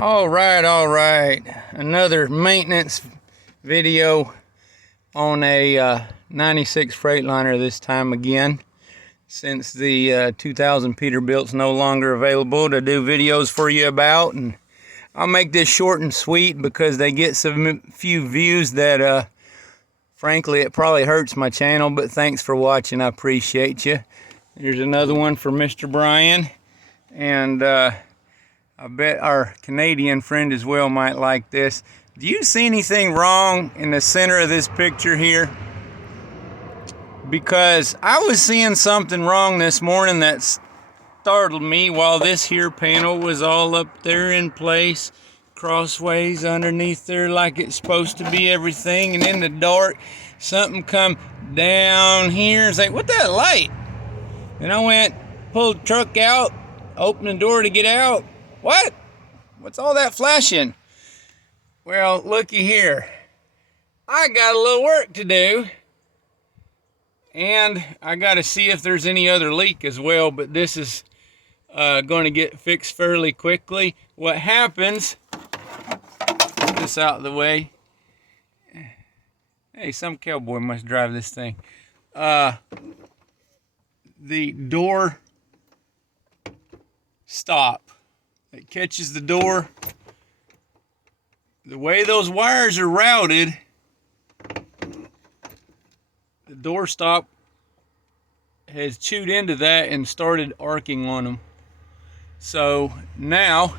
All right. Another maintenance video on a 96 Freightliner this time again. Since the 2000 Peterbilt's no longer available to do videos for you about. And I'll make this short and sweet because they get some few views that frankly it probably hurts my channel, but thanks for watching. I appreciate you. Here's another one for Mr. Brian. And I bet our Canadian friend as well might like this. Do you see anything wrong in the center of this picture here? Because I was seeing something wrong this morning that startled me while this here panel was all up there in place, crossways underneath there like it's supposed to be everything, and in the dark, something come down here and say, "What that light?" And I went, pulled the truck out, opened the door to get out. What? What's all that flashing? Well, looky here. I got a little work to do. And I got to see if there's any other leak as well. But this is going to get fixed fairly quickly. What happens, get this out of the way. Hey, some cowboy must drive this thing. The door stop. It catches the door. The way those wires are routed, the door stop has chewed into that and started arcing on them. So now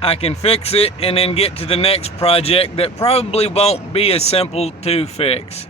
I can fix it and then get to the next project that probably won't be as simple to fix.